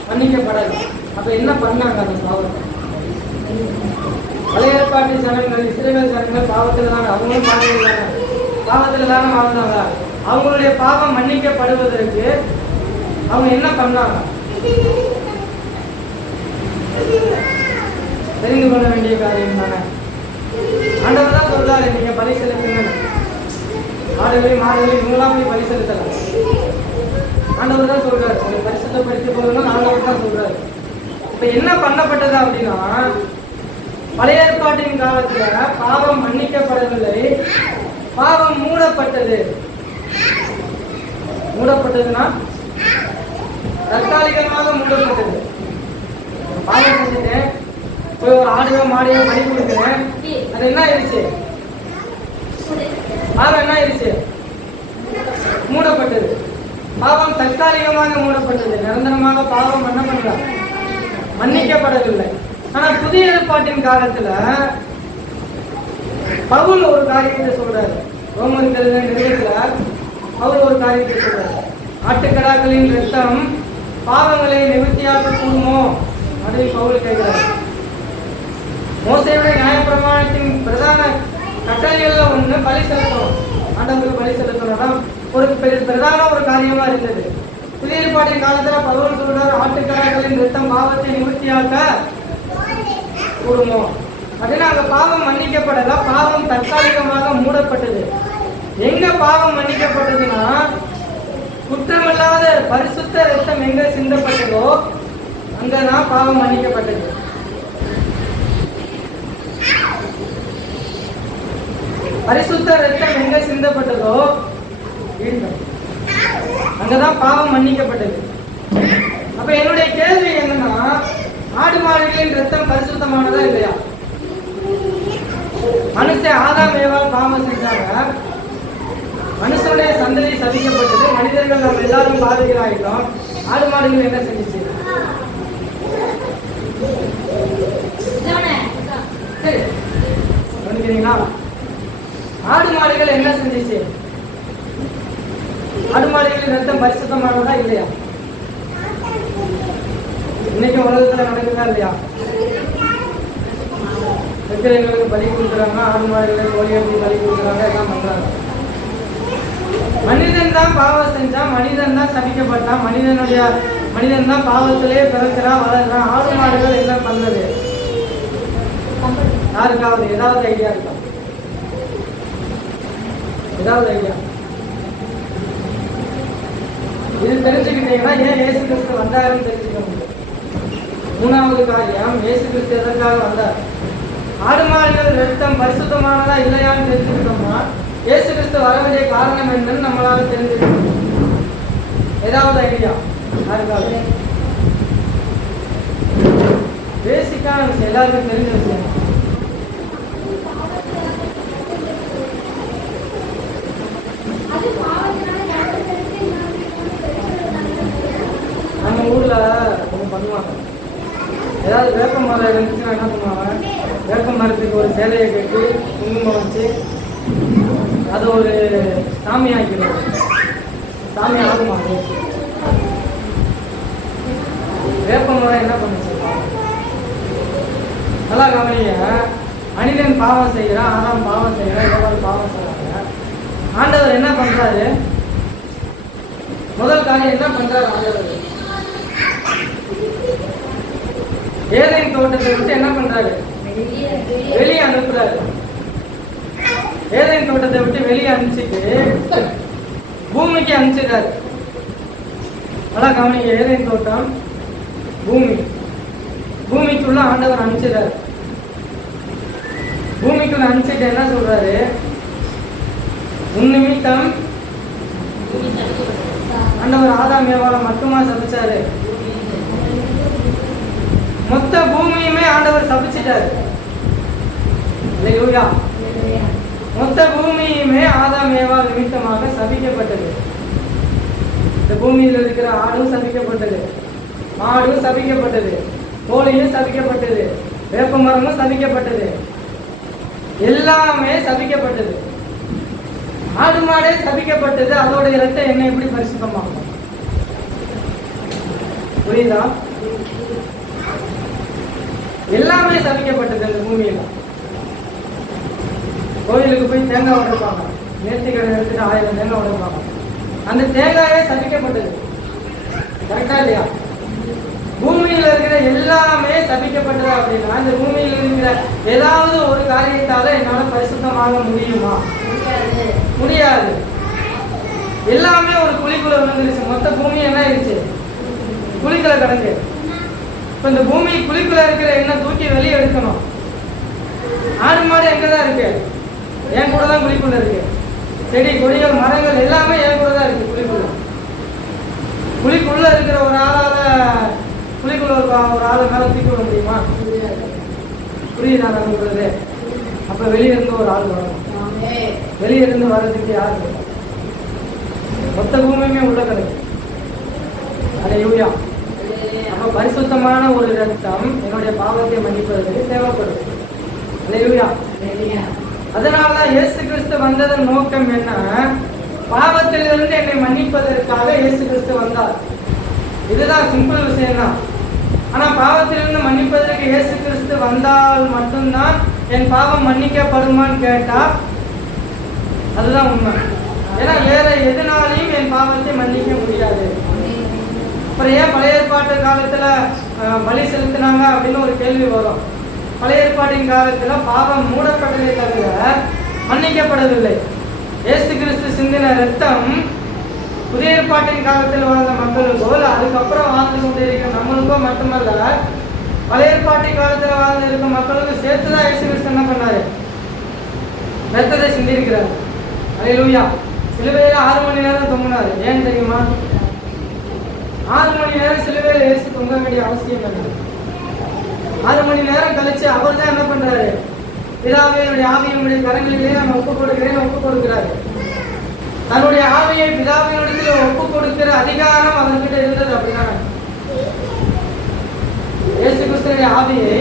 மன்னிக்கப்படல. அப்ப என்ன பண்ணாங்க அந்த பாவத்தை? பழைய ஏற்பாட்டு ஜனங்கள், இஸ்ரவேல் ஜனங்கள் பாவத்துல தானே, அவங்களும் பாவத்துல தானே வாழ்ந்தாங்க. அவங்களுடைய பாவம் மன்னிக்கப்படுவதற்கு அவங்க என்ன பண்ணாங்க? தெரிந்து கொள்ள வேண்டிய காரியம் தானே. ஆண்டவர் தான் சொல்றாரு, நீங்க பலி செலுத்துங்க. ஆடுகளையும் மாடுகளையும் இவங்களாம் போய் பலி செலுத்தலாம். ஆண்டவர் தான் சொல்றாரு, உங்களை பரிசுத்தப்படுத்தி போகணும்னு ஆண்டவர் தான் சொல்றாரு. இப்ப என்ன பண்ணப்பட்டது அப்படின்னா, பழைய ஏற்பாட்டின் காலத்துல பாவம் மன்னிக்கப்படவில்லை, பாவம் மூடப்பட்டது. மூடப்பட்டதுன்னா தற்காலிகமாக மூடப்பட்டது. பாவம் செஞ்சுட்டேன், போய் ஒரு ஆடியோ மாடியோ பலி கொடுக்கிறேன், அது என்ன ஆயிடுச்சு? பாவம் என்ன ஆயிடுச்சு? மூடப்பட்டது. பாவம் தற்காலிகமாக மூடப்பட்டது. நிரந்தரமாக பாவம் என்ன பண்ற? மன்னிக்கப்படவில்லை. ஆனா புதிய ஏற்பாட்டின் காலத்துல பவுல் ஒரு காரியத்தை சொல்றாரு. ரோமர் நிறுவனத்துல பவுல் ஒரு காரியத்தை சொல்றாரு. ஆட்டுக்கடாக்களின் ரத்தம் பாவங்களை நிவர்த்தியாக்க கூடுமோ அப்படின்னு பவுல் கேட்கிறார். மோசேயுடைய நியாயப்பிரமாணத்தின் பிரதான கட்டளைகள்ல ஒண்ணு பலி செலுத்தணும். ஆண்டவருக்கு பலி செலுத்தணும் ஒரு பிரதான ஒரு காரியமா இருந்தது. புதிய ஏற்பாட்டின் காலத்துல பவுல் சொல்றாரு, ஆட்டுக்கடாக்களின் ரத்தம் பாவத்தை நிவர்த்தியாக்க கூடுமோ அப்படின்னா அங்க பாவம் மன்னிக்கப்படல, பாவம் தற்காலிகமாக மூடப்பட்டது. எங்க பாவம் மன்னிக்கப்பட்டதுன்னா, குற்றமில்லாத பரிசுத்த ரத்தம் எங்க சிந்தப்பட்டதோ அங்கதான் பாவம் மன்னிக்கப்பட்டது. பரிசுத்த ரத்தம் எங்க சிந்தப்பட்டதோ அங்கதான் பாவம் மன்னிக்கப்பட்டது. அப்ப என்னுடைய கேள்வி என்னன்னா, ஆடு மாடுகளின் ரத்தம் பரிசுத்தமானதா இல்லையா? மனுஷன் ஆதாம் ஏவாள் பாவம் செஞ்சாங்க, மனுஷனுடைய சந்ததி சபிக்கப்பட்டது, மனிதர்கள் நம்ம எல்லாரும் பாதிகளாயிட்டோம். ஆடு மாடுகள் என்ன செஞ்சிச்சு? ஆடு மாடுகள் என்ன செஞ்சிச்சு? ஆடு மாடுகளின் ரத்தம் பரிசுத்தமானதா இல்லையா? இன்னைக்கு உலகத்துல நடக்குதா இல்லையா? விக்கிரகங்களுக்கு பலி கொடுக்குறாங்க, ஆடு மாடுகளை கோழிகளுக்கு பலி கொடுக்குறாங்க, எல்லாம் பண்றாங்க. மனிதன் தான் பாவம் செஞ்சான், மனிதன் தான் சபிக்கப்பட்டான், மனிதன் தான் பாவத்திலே பிறக்கிறான், வளர்றான். ஆடு மாடுகள் என்ன பண்ணது? யாருக்காவது ஏதாவது ஐடியா இருக்கா? ஏதாவது ஐடியா? இது தெரிஞ்சுக்கிட்டீங்கன்னா ஏன் இயேசு கிறிஸ்து வந்தாருன்னு தெரிஞ்சுக்க முடியும். மூணாவது காரியம், இயேசு கிறிஸ்து எதற்காக வந்தார்? ஆடு மாடுகள் ரத்தம் பரிசுத்தமானதா இல்லையான்னு தெரிஞ்சுக்கிட்டோம்னா இயேசு கிறிஸ்து வர வேண்டிய காரணம் என்னன்னு நம்மளால தெரிஞ்சுக்க முடியும். ஏதாவது ஐடியா யாருக்காவது? பேசிக்கான விஷயம், எல்லாருக்கும் தெரிஞ்ச விஷயம். நம்ம ஊர்ல ஒன்று பண்ணுவாங்க, ஏதாவது வேப்ப மரம் இருந்துச்சுன்னா என்ன பண்ணுவாங்க, வேப்ப மரத்துக்கு ஒரு சேலையை கட்டி குங்குமம் வச்சு அது ஒரு சாமி ஆக்கிடுவாங்க. சாமி ஆகுமா? வேப்ப மரம் என்ன பண்ணுச்சு? நல்லா கவனிங்க. மனிதன் பாவம் செய்கிறான், ஆதாம் பாவம் செய்கிறான், எவ்வளவு பாவம் செய்கிறாங்க. ஆண்டவர் என்ன பண்றாரு? முதல் காரியம் என்ன பண்றாரு ஆண்டவர்? ஏதேன் தோட்டத்தை விட்டு என்ன பண்றாரு? வெளியே அனுப்புறாரு. ஏதேன் தோட்டத்தை விட்டு வெளியே அனுப்பிச்சிட்டு பூமிக்கு அனுப்பிச்சிட்டாரு. நல்லா கவனிங்க. ஏதேன் தோட்டம் பூமி, பூமிக்குள்ள ஆண்டவர் அனுப்பிச்சிட்டாரு. பூமிக்குள்ள அனுப்பிச்சிட்டு என்ன சொல்றாரு? உன் நிமித்தம் ஆண்டவர் ஆதாம் ஏவாளை மட்டுமா சபிச்சாரு? மொத்த பூமியுமே ஆண்டவர் சபிச்சிட்டாரு. அல்லேலூயா. மொத்த பூமியுமே ஆதாம் ஏவாள் நிமித்தமாக சபிக்கப்பட்டது. இந்த பூமியில் இருக்கிற ஆடும் சபிக்கப்பட்டது, மாடும் சபிக்கப்பட்டது, கோழியும் சபிக்கப்பட்டது, வேப்ப மரமும் சபிக்கப்பட்டது, எல்லாமே சபிக்கப்பட்டது. ஆடு மாடே சபிக்கப்பட்டது. அதோட இரத்தம் என்ன எப்படி பரிசுத்தமாகும்? புரியுதா? எல்லாமே சபிக்கப்பட்டது. இந்த பூமியில கோயிலுக்கு போய் தேங்காய் உடைப்பாங்க, நேர்த்திக்கடை எடுத்துட்டு 1000 தேங்காய் உடைப்பாங்க. அந்த தேங்காயே சபிக்கப்பட்டது. கரெக்டா இல்லையா? பூமியில இருக்கிற எல்லாமே சபிக்கப்பட்டது. அப்படின்னா இந்த பூமியில் இருக்கிற ஏதாவது ஒரு காரியத்தால என்னால பரிசுத்தமாக முடியுமா? முடியாது. எல்லாமே ஒரு குழிக்குள்ள விழுந்துருச்சு. மொத்த பூமி என்ன ஆயிடுச்சு? குழிக்குள்ள கிடக்கு. இப்ப இந்த பூமி குழிக்குள்ள இருக்கிற என்ன தூக்கி வெளியே எடுக்கணும். ஆடு மாடு எங்கதான் இருக்கு? என் கூட தான் குழிக்குள்ள இருக்கு. செடி கொடிகள் மரங்கள் எல்லாமே என் கூட தான் இருக்கு. குழிக்குள்ள இருக்கிற ஒரு ஆளால குழிக்குள்ள ஒரு ஆளு மேல தூக்கி விட முடியுமா? புரியுதா நான் சொல்றது? அப்ப வெளியே இருந்து ஒரு ஆள் வரணும். வெளியே இருந்து வர்றதுக்கு யாரு? மொத்த பூமியுமே உள்ள கிடக்கு. அல்லேலூயா. அப்ப பரிசுத்தமான ஒரு ரத்தம் என்னுடைய பாவத்தை மன்னிப்பதற்கு தேவைப்படுது. அல்லேலூயா. அதனாலதான் இயேசு கிறிஸ்து வந்ததன் நோக்கம் என்ன? பாவத்திலிருந்து என்னை மன்னிப்பதற்காக இயேசு கிறிஸ்து வந்தார். இதுதான் சிம்பிள் விஷயம் தான். ஆனா பாவத்திலிருந்து மன்னிப்பதற்கு இயேசு கிறிஸ்து வந்தால் மட்டும்தான் என் பாவம் மன்னிக்கப்படுமான்னு கேட்டா அதுதான் உண்மை. ஏன்னா வேற எதுனாலையும் என் பாவத்தை மன்னிக்க முடியாது. அப்புறம் ஏன் பழைய ஏற்பாட்டு காலத்துல பலி செலுத்தினாங்க அப்படின்னு ஒரு கேள்வி வரும். பழைய ஏற்பாட்டின் காலத்துல பாவம் மூடப்பட்டதை தவிர மன்னிக்கப்படவில்லை. இயேசு கிறிஸ்து சிந்தின ரத்தம் புதிய ஏற்பாட்டின் காலத்தில் வாழ்ந்த மக்களுக்கோ அதுக்கப்புறம் வாழ்ந்து கொண்டிருக்கிற நம்மளுக்கோ மட்டுமல்ல, பழைய ஏற்பாட்டின் காலத்தில் வாழ்ந்து இருக்க மக்களுக்கு சேர்த்துதான் இயேசு கிறிஸ்து என்ன பண்ணாரு? ரத்தத்தை சிந்திருக்கிறார். அல்லேலூயா. சிலுவையில 6 மணி நேரம் தொங்கினாரு. ஏன் தெரியுமா? 6 மணி நேரம் சிலுவையில இயேசு தொங்க வேண்டிய அவசியம் என்ன? 6 மணி நேரம் கழிச்சு அவர் தான் என்ன பண்றாரு? பிதாவே என்னுடைய ஆவியினுடைய கரங்களிலே நான் ஒப்புக் கொடுக்கிறாரு. தன்னுடைய ஆவியை பிதாவினுடைய ஒப்புக் கொடுக்கிற அதிகாரம் அவர்கிட்ட இருந்தது. அப்படின்னா இயேசு கிறிஸ்துவினுடைய ஆவியை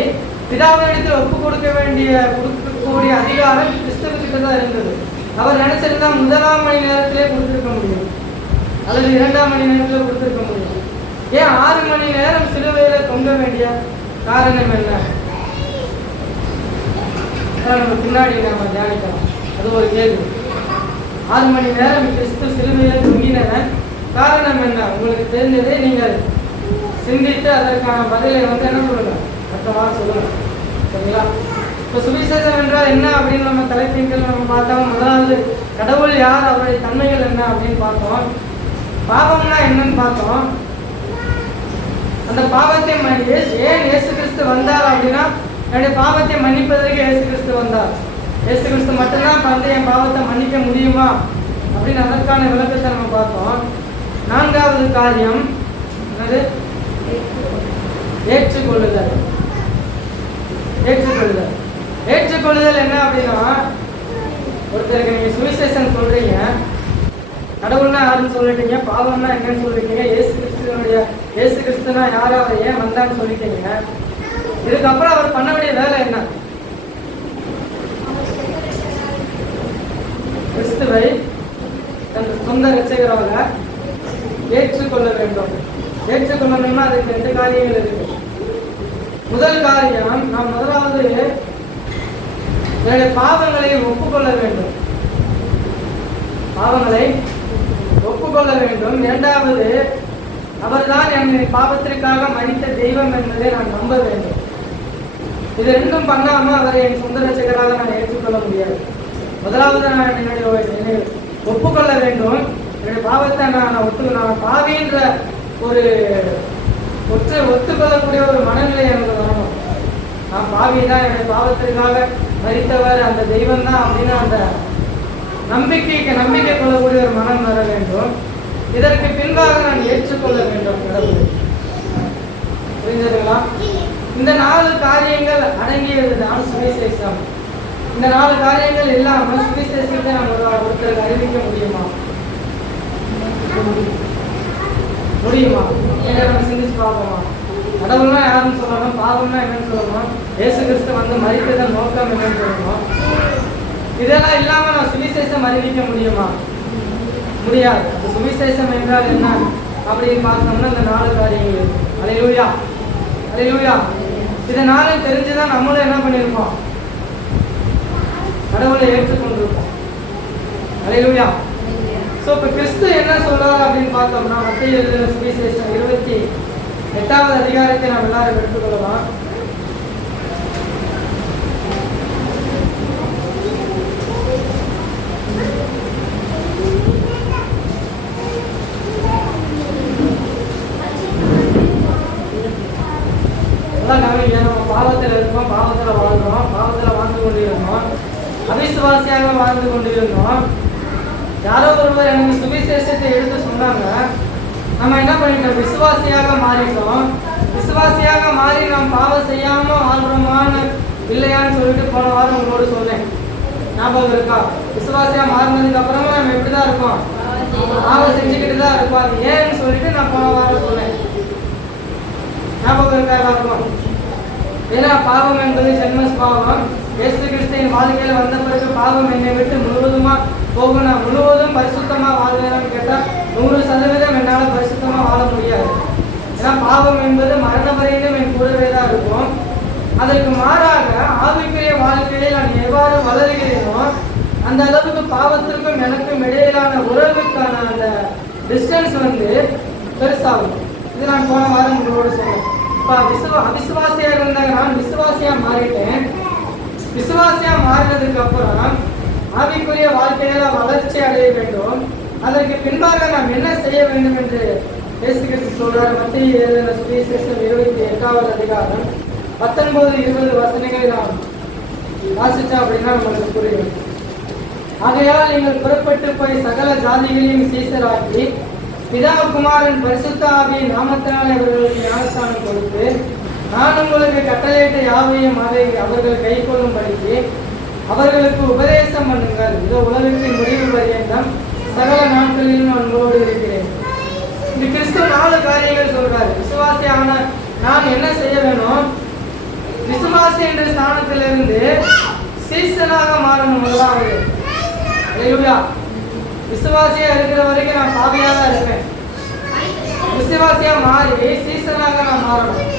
பிதாவினிடத்தில் ஒப்புக் கொடுக்கக்கூடிய அதிகாரம் கிறிஸ்துவுக்கிட்ட தான் இருந்தது. அவர் நினைச்சிருந்தா 1ஆம் மணி நேரத்திலே கொடுத்திருக்க முடியும், அல்லது 2ஆம் மணி நேரத்தில் கொடுத்திருக்க முடியும். ஏன் 6 மணி நேரம் சிலுவையில தொங்க வேண்டிய காரணம் என்ன? நம்ம பின்னாடி நாம தியானிக்கலாம். அது ஒரு கேள்வி. 6 மணி நேரம் கிறிஸ்து சிலுவையில தொங்கினதன் காரணம் என்ன? உங்களுக்கு தெரிஞ்சதே நீங்கள் சிந்தித்து அதற்கான பதிலை என்ன சொல்லுங்க, அடுத்த வாரம் சொல்லுங்க. சரிங்களா? இப்போ சுவிசேஷம் என்றால் என்ன அப்படின்னு நம்ம தலைப்பின் நம்ம பார்த்தோம். முதலாவது கடவுள் யார், அவருடைய தன்மைகள் என்ன அப்படின்னு பார்த்தோம். பாவம்னா என்னன்னு பார்த்தோம். அந்த பாவத்தை ஏன் இயேசு கிறிஸ்து வந்தார் அப்படின்னா, என்னுடைய பாவத்தை மன்னிப்பதற்கு இயேசு கிறிஸ்து வந்தார். இயேசு கிறிஸ்து மட்டும்தான் வந்து என் பாவத்தை மன்னிக்க முடியுமா அப்படின்னு அதற்கான விளக்கத்தை நம்ம பார்த்தோம். 4வது காரியம் என்னது? ஏற்றுக்கொள்ளுதல். ஏற்றுக்கொள்ளுதல் ஏற்றுக்கொள்ளுதல் என்ன அப்படின்னா, ஒருத்தருக்கு நீங்க சுவிசேஷம் சொல்றீங்க, கடவுள்னா யாருன்னு சொல்லிட்டீங்க, பாவம்னா என்னன்னு சொல்லிட்டீங்க, இயேசு கிறிஸ்துனா யாரோ, அவர் ஏன் வந்தான்னு சொல்லிட்டீங்க. இதுக்கப்புறம் அவர் பண்ண வேண்டிய வேலை என்ன? கிறிஸ்துவை தன் சொந்த ரட்சகராக ஏற்றுக்கொள்ள வேண்டும். ஏற்றுக்கொள்ளணும்னா அதுக்கு 2 காரியங்கள் இருக்கு. முதல் காரியம், நாம் முதலாவது என்னுடைய பாவங்களை ஒப்புக்கொள்ள வேண்டும். பாவங்களை ஒப்புக்கொள்ள வேண்டும். 2வது, அவர்தான் என்னுடைய பாவத்திற்காக மரித்த தெய்வம் என்பதை நான் நம்ப வேண்டும். இது 2ம் பண்ணாம அவரை என் சொந்த ரட்சகராக நான் ஏற்றுக்கொள்ள முடியாது. முதலாவது, நான் என்னுடைய ஒப்புக்கொள்ள வேண்டும். என்னுடைய பாவத்தை நான் பாவின்ற ஒரு ஒத்துக்கொள்ளக்கூடிய ஒரு மனநிலை எனக்கு வரணும். நான் பாவி தான், என்னுடைய பாவத்திற்காக மரித்தவர் அந்த தெய்வம் தான் அப்படின்னு அந்த நம்பிக்கை கொள்ளக்கூடிய ஒரு மனம் வர வேண்டும். இதற்கு பின்பாக நான் ஏற்றுக்கொள்ள வேண்டும் கடவுளை. புரிஞ்சதுங்களா? இந்த 4 காரியங்கள் அடங்கியது தான் சுவிசேஷம். இந்த 4 காரியங்கள் இல்லாமல் சுவிசேஷத்தை நம்ம ஒருத்தருக்கு அறிவிக்க முடியுமா? என்ன நம்ம சிந்திச்சு பார்ப்போமா? கடவுள்னா யாருன்னு சொல்லணும், பாவம்னா என்னன்னு சொல்லணும், இயேசு கிறிஸ்து வந்து மரித்ததன் நோக்கம் என்னன்னு சொல்லணும். இதெல்லாம் இல்லாம நான் சுவிசேஷம் அறிவிக்க முடியுமா? முடியாது. அந்த சுவிசேஷம் என்றால் என்ன அப்படின்னு பார்த்தோம்னா இந்த 4 காரியங்கள். அல்லேலூயா, அல்லேலூயா. இதை 4 தெரிஞ்சுதான் நம்மளும் என்ன பண்ணியிருப்போம்? கடவுளை ஏற்றுக்கொண்டிருப்போம். அல்லேலூயா. ஸோ இப்போ கிறிஸ்து என்ன சொல்றாரு அப்படின்னு பார்த்தோம்னா, மத்தேயு எழுதின சுவிசேஷம் 28வது அதிகாரத்தை நாம் எல்லாரும் எடுத்துக்கொள்ளலாம். நம்ம பாவத்தில் இருக்கோம், பாவத்தில் வாழ்கிறோம், பாவத்தில் வாழ்ந்து கொண்டிருந்தோம், அவிசுவாசியாக வாழ்ந்து கொண்டிருந்தோம். யாரோ ஒருவர் எனக்கு சுவிசேஷத்தை எடுத்து சொன்னாங்க. நம்ம என்ன பண்ணிட்டோம்? விசுவாசியாக மாறிட்டோம். விசுவாசியாக மாறி நாம் பாவம் செய்யாம வாழ்றோமான்னு இல்லையான்னு சொல்லிட்டு போன வாரம் உங்களோடு சொன்னேன். ஞாபகம் இருக்கா? விசுவாசியா மாறினதுக்கு அப்புறமா நம்ம எப்படிதான் இருக்கோம்? பாவம் செஞ்சுக்கிட்டு தான் இருக்கோம். அது ஏன்னு சொல்லிட்டு நான் போன வாரம் சொன்னேன். ஞாபகம் இருக்கா எல்லாருக்கும்? ஏன்னா பாவம் என்பது ஜென்மஸ் பாவம். இயேசு கிறிஸ்துவின் வாழ்க்கையில் வந்த பிறகு பாவம் என்னை விட்டு முழுவதுமா போகும், நான் முழுவதும் பரிசுத்தமா வாழ்வேன்னு கேட்டால் 100% என்னால் பரிசுத்தமா வாழ முடியாது. ஏன்னா பாவம் என்பது மரண வரையிலும் என் கூடவே தான் இருக்கும். அதற்கு மாறாக ஆவிக்குரிய வாழ்க்கையில் நான் எவ்வாறு வளருகிறேனோ அந்த அளவுக்கு பாவத்திற்கும் எனக்கும் இடையிலான உறவுக்கான அந்த டிஸ்டன்ஸ் வந்து பெருசாகும். இது நான் போன வாரம் உங்களோட சொன்னேன். இப்போ அவிசுவாசியாக இருந்தாங்க, நான் விசுவாசியா மாறிட்டேன். விசுவாசியா மாறினதுக்கு அப்புறம் ஆவிக்குரிய வாழ்க்கையில வளர்ச்சி அடைய வேண்டும். அதற்கு பின்பாக நாம் என்ன செய்ய வேண்டும் என்று இயேசு கிறிஸ்து சொல்றார். மத்தேயு எழுதின சுவிசேஷம் 28வது அதிகாரம் 19-20 வசனங்களை நாம் வாசிச்சோம் அப்படின்னா நம்மளுக்கு புரியும். ஆகையால் நீங்கள் புறப்பட்டு போய் சகல ஜாதிகளையும் சீசராக்கி பிதா குமாரன் பரிசுத்த ஆவியின் நாமத்தினால் அவர்களுக்கு ஞானஸ்தானம் கொடுத்து நான் உங்களுக்கு கட்டளையிட்ட யாவையும் அவர்கள் கை கொள்ளும்படிக்கு அவர்களுக்கு உபதேசம் பண்ணுங்கள். இந்த உலகத்தின் முடிவு பரியந்தம் சகல நாட்களிலும் நான் உங்களோடு இருக்கிறேன். இந்த கிறிஸ்து 4 காரியங்கள் சொல்றாரு. விசுவாசியான நான் என்ன செய்ய வேணும்? விசுவாசி என்ற ஸ்தானத்திலிருந்து சீசனாக மாறணும். முதலாவது அல்லேலூயா. விசுவாசியா இருக்கிற வரைக்கும் நான் பாவியா தான் இருப்பேன். விசுவாசியா மாறி சீசனாக நான் மாறணும்.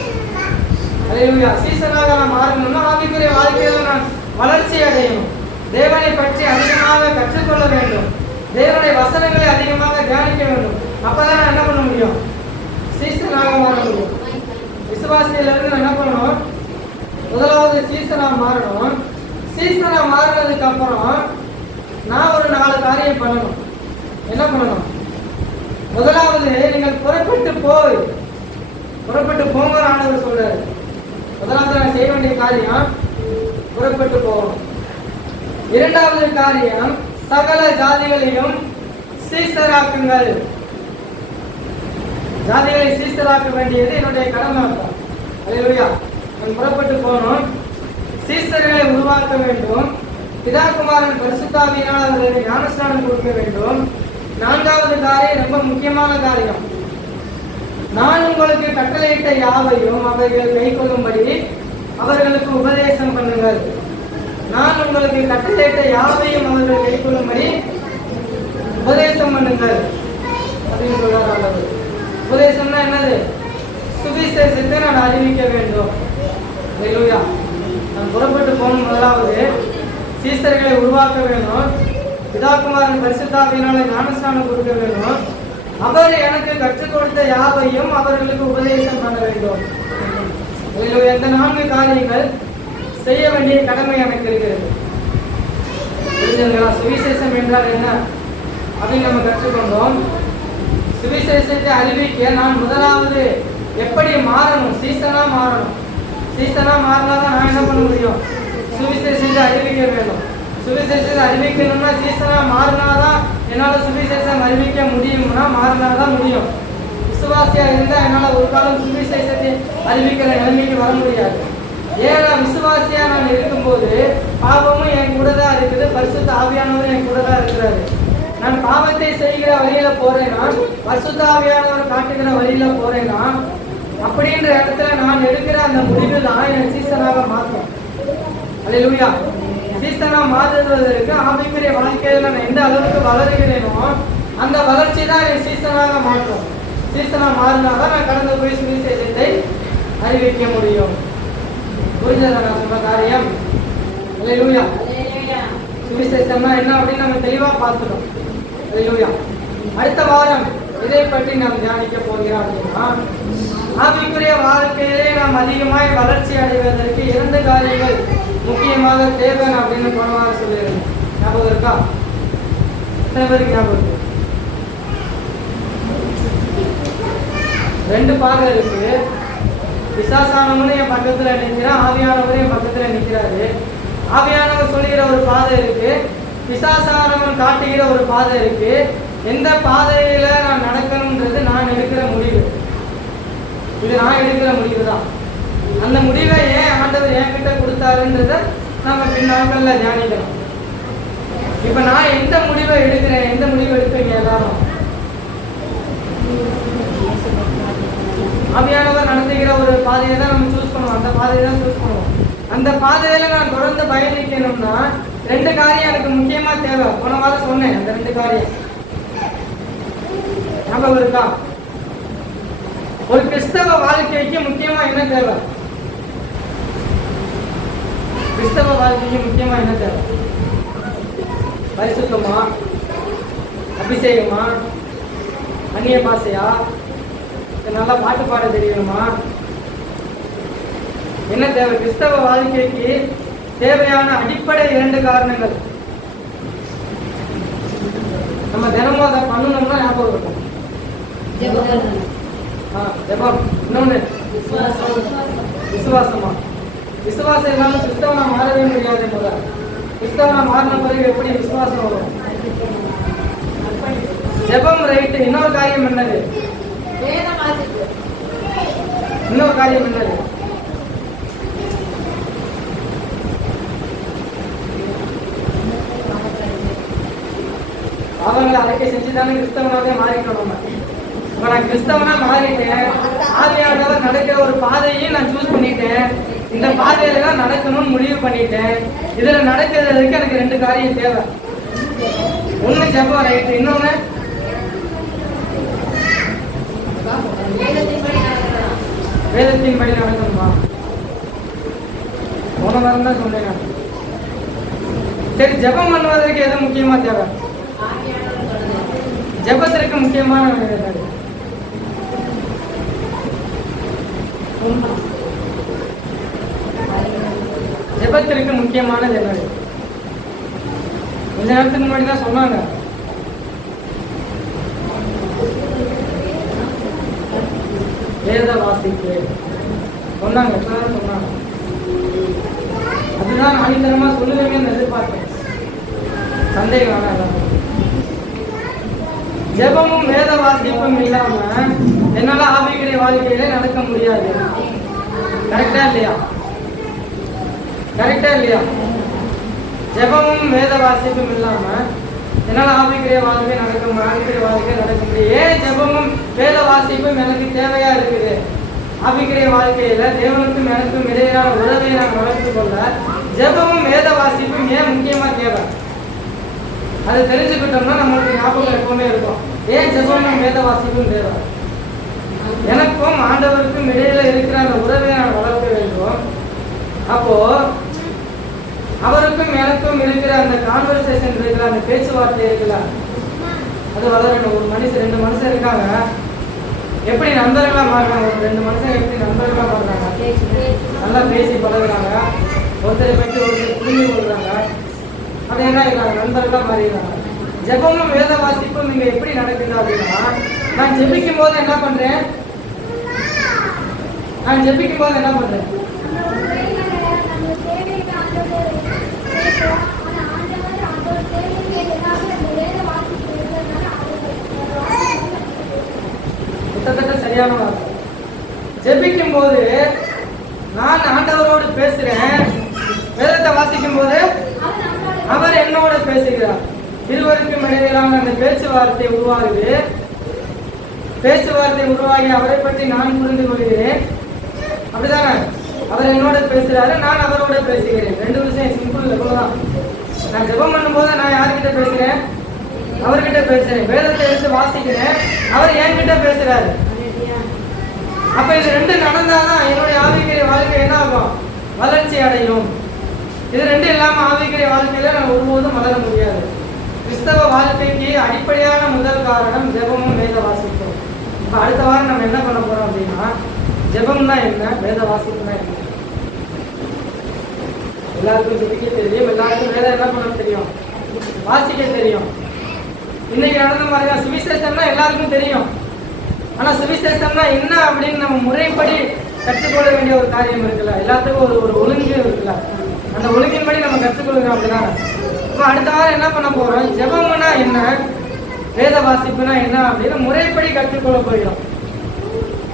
அல்லேலூயா. சீசனாக நான் மாறணும்னா ஆவிக்குரிய வாழ்க்கையில நான் வளர்ச்சி அடையணும். தேவனை பற்றி அதிகமாக கற்றுக்கொள்ள வேண்டும். தேவனுடைய வசனங்களை அதிகமாக தியானிக்க வேண்டும். அப்பதான் நான் என்ன பண்ண முடியும்? சீசனாக மாற முடியும். விசுவாசியிலிருந்து நான் என்ன பண்ணணும்? முதலாவது சீசனா மாறணும். சீசனா மாறினதுக்கு அப்புறம் நான் ஒரு 4 காரியம் காரியம் பண்ணணும். என்ன பண்ணணும்? முதலாவது நீங்கள் புறப்பட்டு போங்க ஆண்டவர் சொல்றாரு. முதலாவது நான் செய்ய வேண்டிய காரியம் புறப்பட்டு போகணும். இரண்டாவது காரியம் சகல ஜாதிகளையும் சீசராக்குங்கள். ஜாதிகளை சீசராக்க வேண்டியது என்னுடைய கடமை. அல்லேலூயா. நான் புறப்பட்டு போகணும், சீசர்களை உருவாக்க வேண்டும், பிதாகுமாரன் பரிசுத்தாவியினால் அவர்களுக்கு ஞானஸ்நானம் கொடுக்க வேண்டும். நான்காவது காரியம் ரொம்ப முக்கியமான காரியம், நான் உங்களுக்கு கட்டளையிட்ட யாவையும் அவர்கள் கைக்கொள்ளும்படி அவர்களுக்கு உபதேசம் பண்ணுங்கள். நான் உங்களுக்கு கட்டளையிட்ட யாவையும் அவர்கள் கைக்கொள்ளும்படி உபதேசம் பண்ணுங்கள் அப்படின்னு சொல்றாரு. உபதேசம்னா என்னது? சுவிசேஷத்தை நான் அறிவிக்க வேண்டும். அல்லேலூயா. நான் புறப்பட்டு போகணும், முதலாவது சீசர்களை உருவாக்க வேண்டும், பிதாகுமாரன் பரிசுத்தாவியினால ஞானஸ்நானம் கொடுக்க வேண்டும், அவர் எனக்கு கற்றுக் கொடுத்த யாவையும் அவர்களுக்கு உபதேசம் பண்ண வேண்டும். இந்த 4 காரியங்கள் செய்ய வேண்டிய கடமை எனக்கு இருக்கிறது. புரிஞ்சுங்களா? சுவிசேஷம் என்றால் என்ன அப்படின்னு நம்ம கற்றுக்கொண்டோம். சுவிசேஷத்தை அறிவிக்க நான் முதலாவது எப்படி மாறணும்? சீசனா மாறணும். சீசனா மாறினாதான் நான் என்ன பண்ண முடியும்? சுவிசேஷத்தை அறிவிக்க வேண்டும். சுவிசேஷத்தை அறிவிக்கணும்னா சீசனா மாறினாதான் என்னால் சுவிசேஷம் அறிவிக்க முடியும்னா மாறினாதான் முடியும். விசுவாசியா இருந்தால் என்னால் ஒரு காலம் சுவிசேஷத்தை அறிவிக்கிற நிலைமைக்கு வர முடியாது. ஏன்னா விசுவாசியா நான் இருக்கும்போது பாவமும் என் கூட தான் இருக்குது, பரிசுத்த ஆவியானவரும் என் கூட தான் இருக்கிறாரு. நான் பாவத்தை செய்கிற வழியில போறேன்னா, பரிசுத்த ஆவியானவர் காட்டுகிற வழியில போறேன்னா, அப்படின்ற இடத்துல நான் எடுக்கிற அந்த முடிவு தான் என் சீசனாக மாற்றும். அல்லேலூயா. சீசனா மாற்றுவதற்கு ஆவிக்குரிய வாழ்க்கையில நான் எந்த அளவுக்கு வளருகிறேனோ அந்த வளர்ச்சி தான் என் சீசனாக மாற்றும். சீசனா மாறினாதான் நான் கடந்து போய் சுவிசேஷத்தை அறிவிக்க முடியும். புரிஞ்சதா நான் சொன்ன காரியம்? அல்லேலூயா. சுவிசேஷம்னா என்ன அப்படின்னு நம்ம தெளிவா பார்த்துட்டோம். அல்லேலூயா. அடுத்த வாரம் இதை பற்றி நாம் தியானிக்க போகிறோம். அப்படின்னா ஆவிக்குரிய வாழ்க்கையிலே நாம் அதிகமாய் வளர்ச்சி அடைவதற்கு 2 காரியங்கள் முக்கியமாக தேவை அப்படின்னு போன வாரம் சொல்லியிருந்தோம். ஞாபகம் இருக்கா? எத்தனை பேருக்கு ஞாபகம் இருக்கு? 2 பாதை இருக்கு. பிசாசானவனும் என் பக்கத்துல நிற்கிறான், ஆவியானவரும் என் பக்கத்துல நிற்கிறாரு. ஆவியானவர் சொல்லுகிற ஒரு பாதை இருக்கு, பிசாசானவன் காட்டுகிற ஒரு பாதை இருக்கு. எந்த பாதையில நான் நடக்கணும்ன்றது நான் எடுக்கிற முடிவு. இது நான் எடுக்கிற முடிவு தான். அந்த முடிவை ஏன் ஆண்டவர் என்கிட்ட கொடுத்தாருன்றத நம்ம பின்னாட்கள்ல தியானிக்கணும். இப்ப நான் எந்த முடிவை எடுக்கிறேன்? எந்த முடிவு எடுப்பீங்க எல்லாரும்? ஆவியானவர் நடத்துகிற ஒரு பாதையை தான் நம்ம சூஸ் பண்ணுவோம். அந்த பாதையை தான் சூஸ் பண்ணுவோம். அந்த பாதையில நான் தொடர்ந்து பயணிக்கணும்னா 2 காரியம் எனக்கு முக்கியமா தேவை. போன வாரம் சொன்னேன் அந்த 2 காரியம். ஞாபகம் இருக்கா? ஒரு கிறிஸ்தவ வாழ்க்கைக்கு முக்கியமா என்ன தேவை? கிறிஸ்தவ வாழ்க்கைக்கு முக்கியமா என்ன தேவை? பரிசுத்தமா, அபிஷேகமா, அந்நிய பாஷையா, நல்லா பாட்டு பாட தெரியணுமா? என்ன தேவை? கிறிஸ்தவ வாழ்க்கைக்கு தேவையான அடிப்படை 2 காரணங்கள். நம்ம தினமும் அதை பண்ணணும்னா ஞாபகம் இருக்கும். ஜெபம். இன்னொன்னு விசுவாசமா. விசுவாசம் இல்லாம கிறிஸ்தவனா மாறவே முடியாது. முதல்ல கிறிஸ்தவனா மாறின பிறகு எப்படி விசுவாசம் வரும்? ஜெபம் ரைட்டு. இன்னொரு காரியம் என்னது? இன்னொரு காரியம் என்னது? அவங்களை அறிக்கை செஞ்சுதானே கிறிஸ்தவனாக மாறிக்கணும். இப்ப நான் கிறிஸ்தவனா மாறிட்டேன், ஆவியானவர் நடக்கிற ஒரு பாதையை நான் சூஸ் பண்ணிட்டேன், இந்த பாதையில தான் நடக்கணும்னு முடிவு பண்ணிட்டேன். இதுல நடக்கிறதுக்கு எனக்கு 2 காரியம் தேவை. ஒண்ணு ஜெபம் ரைட்டு, இன்னொன்னு வேதத்தின் படி நடக்கணுமா? போன வாரம் தான் சொன்னேன். சரி, ஜெபம் பண்ணுவதற்கு எது முக்கியமா தேவை? ஜெபத்திற்கு முக்கியமான ஜெபத்திற்கு முக்கியமானது என்னது? கொஞ்ச நேரத்துக்கு முன்னாடி தான் சொன்னாங்க. வேத வாசிப்பு சொன்னாங்க. சொன்னாங்க. அதுதான் ஆணித்தரமா சொல்லுவீங்கன்னு எதிர்பார்த்தேன். சந்தேகம் வேணாம். ஜெபமும் வேத வாசிப்பும் இல்லாம என்னால ஆவிக்குரிய வாழ்க்கையில நடக்க முடியாது. கரெக்டா இல்லையா? கரெக்டா இல்லையா? ஜெபமும் வேத வாசிப்பும் இல்லாம என்னால ஆவிக்குரிய வாழ்க்கை நடக்க முடியும். ஏன் ஜெபமும் வேத வாசிப்பும் எனக்கு தேவையா இருக்குது? ஆவிக்குரிய வாழ்க்கையில தேவனுக்கும் எனக்கும் இடையிலான உறவை நான் வளர்த்து கொள்ள ஜெபமும் வேத வாசிப்பும் ஏன் முக்கியமா தேவை? அதை தெரிஞ்சுக்கிட்டோம்னா நம்மளுக்கு ஞாபகம் எப்பவுமே இருக்கும். ஏன் ஜெபமும் வேத வாசிப்பும் தேவை? எனக்கும் ஆண்டவருக்கும் இடையில இருக்கிற அந்த உறவை நான் வளர்க்க வேண்டும். அப்போ அவருக்கும் எனக்கும் இருக்கிற அந்த கான்வர்சேஷன் இருக்கிற அந்த பேச்சுவார்த்தை இருக்குல்ல, அது வளரணும். ஒரு மனுஷன் 2 மனுஷன் இருக்காங்க, எப்படி நண்பர்களா மாறுறாங்க? ஒரு 2 மனுஷன் எப்படி நண்பர்களா மாறுறாங்க? நல்லா பேசி பழகுறாங்க, ஒருத்தரை பற்றி ஒருத்தர் புரிஞ்சு கொள்றாங்க, அது என்ன இருக்காங்க? நண்பர்களா மாறிடுறாங்க. ஜெபமும் வேத வாசிப்பும் இங்க எப்படி நடக்குது அப்படின்னா, நான் ஜெபிக்கும் போது என்ன பண்றேன்? கிட்டத்தட்ட சரியான வார்த்தை. ஜெபிக்கும் போது நான் ஆண்டவரோடு பேசுறேன், வேதத்தை வாசிக்கும் போது அவர் என்னோட பேசுகிறார். இருவருக்கும் இடையிலான அந்த பேச்சுவார்த்தை உருவாகுது. பேச்சுவார்த்தை உருவாகி அவரை பற்றி நான் புரிந்து கொள்கிறேன். அப்படிதானே? அவர் என்னோட பேசுறாரு, நான் அவரோட பேசுகிறேன். 2 விஷயம் சிம்பிள். இவ்வளவுதான். நான் ஜெபம் பண்ணும்போது நான் யார்கிட்ட பேசுறேன்? அவர்கிட்ட பேசுறேன். வேதத்தை எடுத்து வாசிக்கிறேன், அவர் என்கிட்ட பேசுறாரு. அப்ப இது 2 நடந்தாதான் என்னுடைய ஆவிக்குரிய வாழ்க்கை என்ன ஆகும்? வளர்ச்சி அடையும். இது 2 இல்லாம ஆவிக்குரிய வாழ்க்கையில நான் ஒருபோதும் வளர முடியாது. கிறிஸ்தவ வாழ்க்கைக்கு அடிப்படையான முதல் காரணம் ஜெபமும் வேத வாசிப்பும். இப்ப அடுத்த வாரம் நம்ம என்ன பண்ண போறோம் அப்படின்னா, ஜெபம்னா என்ன, வேத வாசிப்புனா என்ன? எல்லாருக்கும் ஜெபிக்க தெரியும், எல்லாருக்கும் வேதம் என்ன பண்ண தெரியும்? வாசிக்க தெரியும். இன்னைக்கு நடந்த மாதிரிதான் சுவிசேஷம்னா எல்லாருக்கும் தெரியும். ஆனா சுவிசேஷம்னா என்ன அப்படின்னு நம்ம முறைப்படி கற்றுக்கொள்ள வேண்டிய ஒரு காரியம் இருக்குல்ல, எல்லாத்துக்கும் ஒரு ஒழுங்கு இருக்குல்ல, அந்த ஒழுங்கின்படி நம்ம கற்றுக்கொள்கிறோம். அப்படிதான். இப்போ அடுத்த வாரம் என்ன பண்ண போறோம்? ஜெபம்னா என்ன, வேத வாசிப்புனா என்ன அப்படின்னு முறைப்படி கற்றுக்கொள்ள போகிறோம்.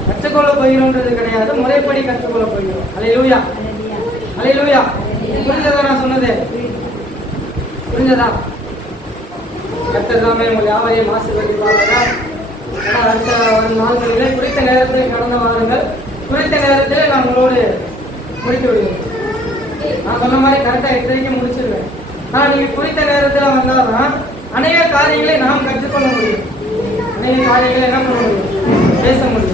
கற்றுக்கொள்ள போகிறோம்ன்றது கிடையாது, முறைப்படி கற்றுக்கொள்ள போகிறோம். அல்லேலூயா, அல்லேலூயா. புரிஞ்சதா நான் சொன்னது? புரிஞ்சதா? கர்த்தர் தாமே உங்கள் யாவரையும் ஆசீர்வதிப்பாராக. அடுத்த வரும் நாட்களிலே குறித்த நேரத்தில் கடந்த வாரங்கள் குறித்த நேரத்தில் நான் உங்களோடு முடித்து விடுவேன். நான் சொன்ன மாதிரி கரெக்டாக 8:30 முடிச்சிருவேன். ஆனால் நீங்கள் குறித்த நேரத்தில் வந்தால்தான் அநேக காரியங்களை நாம் கற்றுக்கொள்ள முடியும். அநேக காரியங்களை என்ன பண்ண முடியும்? பேச முடியும்.